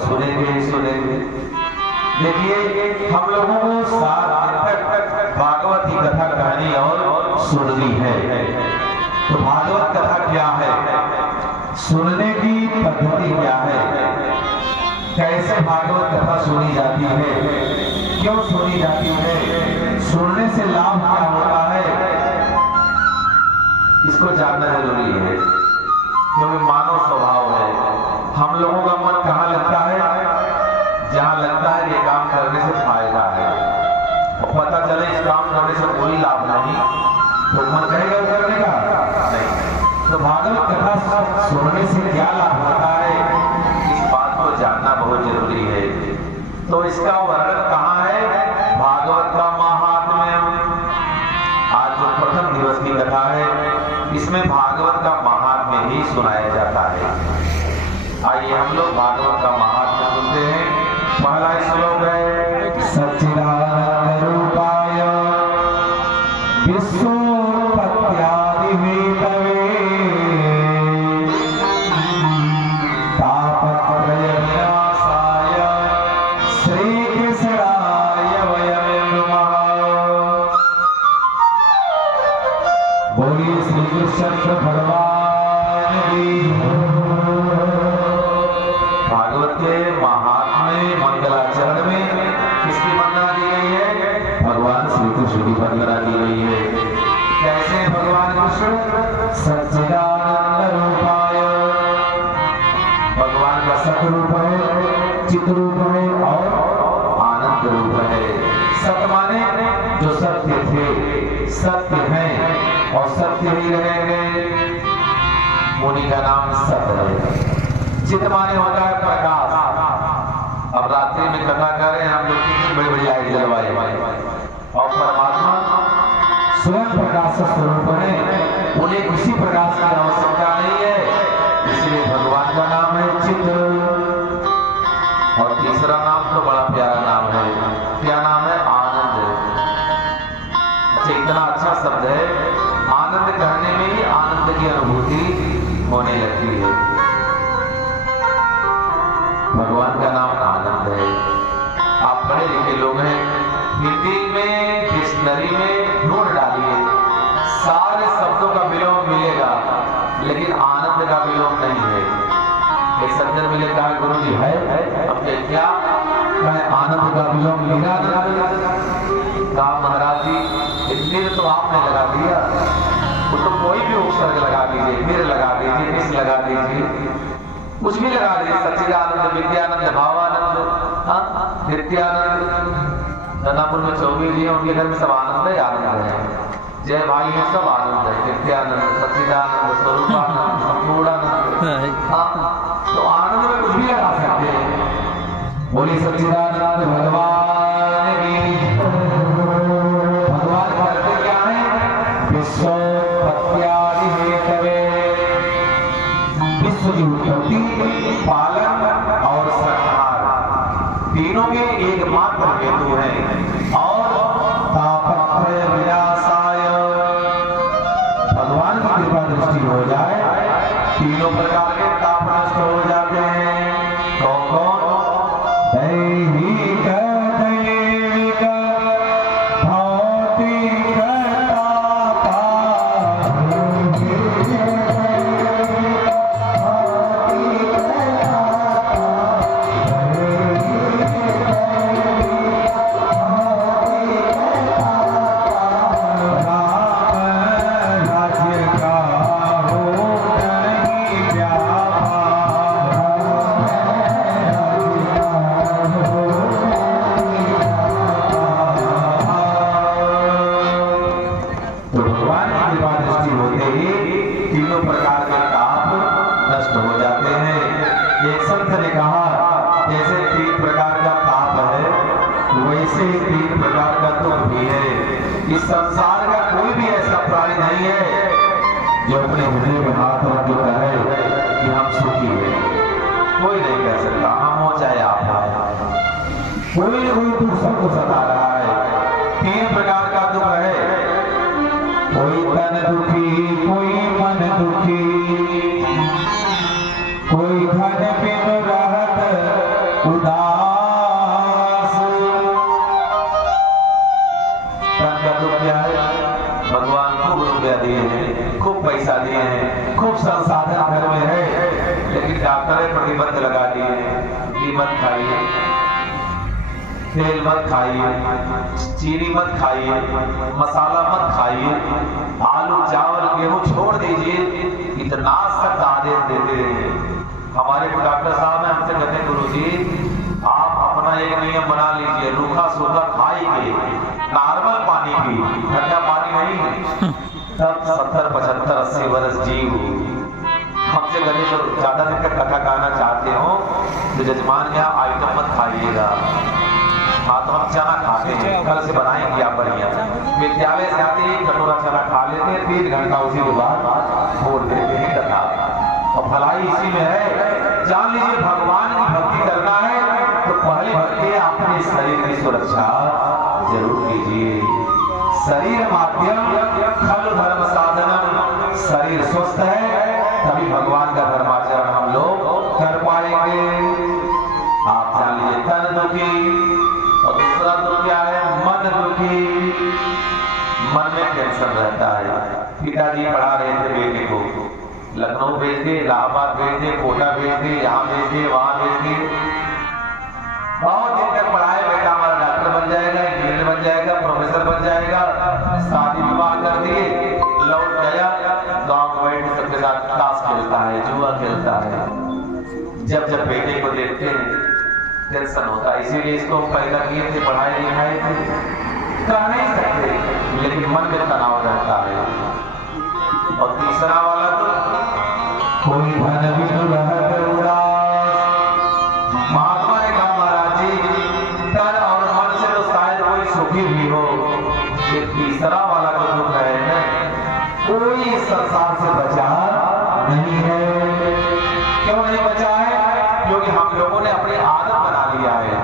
सुनेंगे ही सुनेंगे। देखिए हम लोगों को 7 दिन तक भागवत की कथा कहनी और सुननी है। तो भागवत कथा क्या है, सुनने की पद्धति क्या है, कैसे भागवत कथा सुनी जाती है, क्यों सुनी जाती है, सुनने से लाभ क्या होता है, इसको जानना जरूरी है। क्योंकि मानव स्वभाव है, हम लोगों का मन कहाँ लगता है, जहां लगता है ये काम करने से फायदा है, और पता चले इस काम करने से कोई लाभ नहीं, तो मन कहेगा करने का नहीं। तो भागवत कथा सुनने से क्या लाभ होता है, इस बात को जानना बहुत जरूरी है। तो इसका वर्णन कहाँ है, भागवत का महात्म्य। आज जो प्रथम दिवस की कथा है, इसमें भागवत का महात्म्य ही सुनाया जाता है। आइए हम लोग भागवत का महात्म्य सुनते हैं। पहला श्लोक है, सच्चिदानंद रूपाय विश्वोत्पत्त्यादि हेतवे तापत्रय विनाशाय श्री कृष्णाय वयं नमः। बोलिए श्री कृष्ण भगवान की। भागवत के महात्म्य मंगलाचरण में किसकी वंदना दी गई है, भगवान श्री कृष्ण की वंदना दी गई है। कैसे भगवान कृष्ण, सच्चिदानंद रूपाय, भगवान का सतरूप है, चित्रूप है और आनंद रूप है। सत माने जो सत्य थे, सत्य हैं और सत्य ही रहेंगे, उन्हीं का नाम सत है। चित माने होता है प्रकाश। अब रात्रि में कथा कर रहे हैं हम लोग, कितनी बड़ी बड़ी लाइट जलवाई, और परमात्मा स्वयं प्रकाश स्वरूप है, उन्हें किसी प्रकाश की आवश्यकता नहीं है, इसलिए भगवान का नाम है चित। और तीसरा नाम तो बड़ा प्यारा नाम है, क्या नाम है, आनंद। अच्छा, इतना अच्छा शब्द है, आनंद कहने में ही आनंद की अनुभूति होने लगती है। भगवान का नाम आनंद है। आप पढ़े लिखे लोग हैं, हिंदी में डिक्शनरी में ढूंढ डालिए, सारे शब्दों का विलोम मिलेगा, लेकिन आनंद का विलोम नहीं है। एक सज्जन मिले, कहा गुरु जी है, अब क्या कहे, आनंद का विलोम मिला। कहा महाराज जी इतने तो आपने लगा दिया, वो तो कोई भी उपसर्ग लगा दीजिए, फिर लगा दीजिए, इस लगा दीजिए, कुछ भी लगा दीजिए, सच्चिदानंद, विद्यानंद, भावानंद, नित्यानंद। दानापुर में चौबे जी हैं, उनके घर में सब आनंद है, आनंद है। जय भाई है, सब आनंद है, नित्यानंद, सच्चिदानंद, स्वरूपानंद, संपूर्णानंद। तो आनंद में कुछ भी लगा सकते हैं। बोली सच्चिदानंद भगवान की। भगवान करते क्या है, विश्वोत्पत्त्यादि हेतवे, विश्व की उत्पत्ति, पालन और संहार, तीनों के एकमात्र हेतु हैं। और तापत्रय विनाशाय, भगवान की कृपा दृष्टि हो जाए, तीनों प्रकार के ताप नष्ट हो जाते हैं। तो कौन, दैहिक, दैविक, भौतिक ताप, इस संसार का कोई भी ऐसा प्राणी नहीं है जो अपने हृदय में हाथ रख के कहे कि हम सुखी हैं। कोई नहीं कह सकता, हम हो चाहे आप हो, कोई न कोई दुख सबको सता रहा है। 3 प्रकार का दुख है, कोई तन दुखी, कोई मन दुखी, कोई धन बिन रहत उदास। धन का दुख क्या है? भगवान खूब रुपया दिए हैं, खूब पैसा दिए हैं, खूब संसाधन घर में है, लेकिन डॉक्टर ने प्रतिबंध लगा दिए हैं, घी मत खाइए, तेल मत खाइए, चीनी मत खाइए, मसाला मत खाइए, आलू चावल गेहूं छोड़ दीजिए। इतना सख्त आदेश देते हैं। हमारे डॉक्टर साहब ने हमसे कहते, गुरुजी आप अपना एक नियम बना लीजिए, रूखा सूखा खाइए, नॉर्मल पानी पी, ठंडा पानी नहीं। तब 70, 75, 80 वर्ष जीव हमसे कहते तो ज्यादा दिन तक कथा कहना चाहते हो तो जजमान यहाँ आइटम मत खाइएगा। हाँ तो हम चना खाते हैं, कल से बनाएंगे आप बढ़िया। विद्यालय से आते ही कटोरा चना खा लेते हैं, 3 घंटा उसी के बाद छोड़ देते हैं कथा। और भलाई इसी में है। जान लीजिए भगवान की भक्ति करना है तो पहली भक्ति अपने शरीर की सुरक्षा जरूर कीजिए। शरीर माध्यम खलु धर्म साधनम। शरीर स्वस्थ है तभी भगवान का धर्माचरण हम लोग कर पाएंगे। आप जान लीजिए तन दुखी और दूसरा दुख क्या है? मन दुखी। मन में टेंशन रहता है। पिताजी पढ़ा रहे थे बेटे को, लखनऊ भेज दे, इलाहाबाद भेज दे, कोटा भेज दे, यहाँ भेज दे, वहां भेज दे। बहुत दिन तक पढ़ाए, बेटा हमारा डॉक्टर बन जाएगा, इंजीनियर बन जाएगा, प्रोफेसर बन जाएगा। शादी विवाह कर दिए, लौट गया गाँव में बैठ सबके साथ ताश खेलता है, जुआ खेलता है। जब जब बेटे को देखते हैं टेंशन होता है। इसीलिए इसको पैदा किए थे, पढ़ाई लिखाई थे, कह नहीं सकते, लेकिन मन में तनाव रहता है। और तीसरा वाला तो कोई धन बिनु रहत उदास। महात्मा ने कहा महाराज जी तन और मन से तो शायद कोई सुखी भी हो, ये तीसरा वाला जो दुख है ना, कोई संसार से बचा नहीं है। क्यों नहीं बचा है? क्योंकि हम लोगों ने अपनी आदत बना लिया है,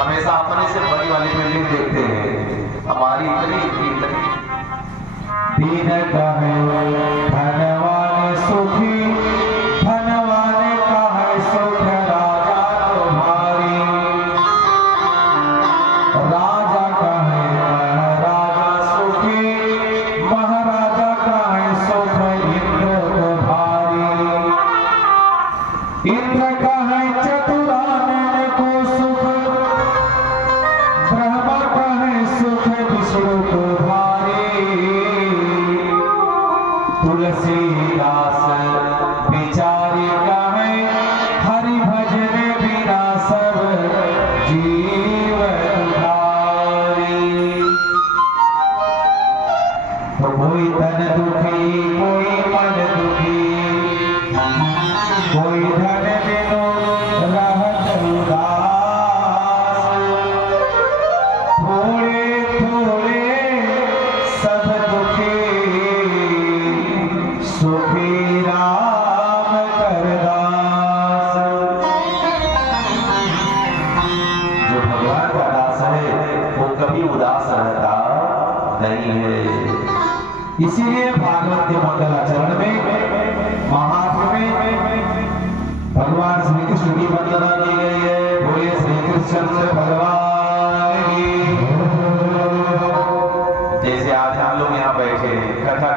हमेशा अपने से बड़ी वाली बिल्डिंग देखते हैं। हमारी इतनी दीन कहे धनवान सुखी, धनवान कहे सुख राजा तुम्हारी। राजा कहे महाराजा सुखी, महाराजा कहे सुख इंद्र तुम्हारी। इंद्र कहे चतुरानन को सुख, ब्रह्मा कहे सुख विष्णु को भारी। तुलसीदास बिचारी कहे हरि भजन बिना सब जीव दुखारी। तो कोई तन दुखी, कोई मन दुखी, कोई धन बिनु रहत उदास। थोड़े थोड़े सब दुखी, सुखी राम करदास। जो भगवान का दास है वो कभी उदास रहता नहीं है। इसीलिए भागवत के मंगलाचरण में महात्म में भगवान श्री कृष्ण की वंदना की गई है। बोले श्री कृष्ण भगवान की। जैसे आज हम लोग यहाँ बैठे कथा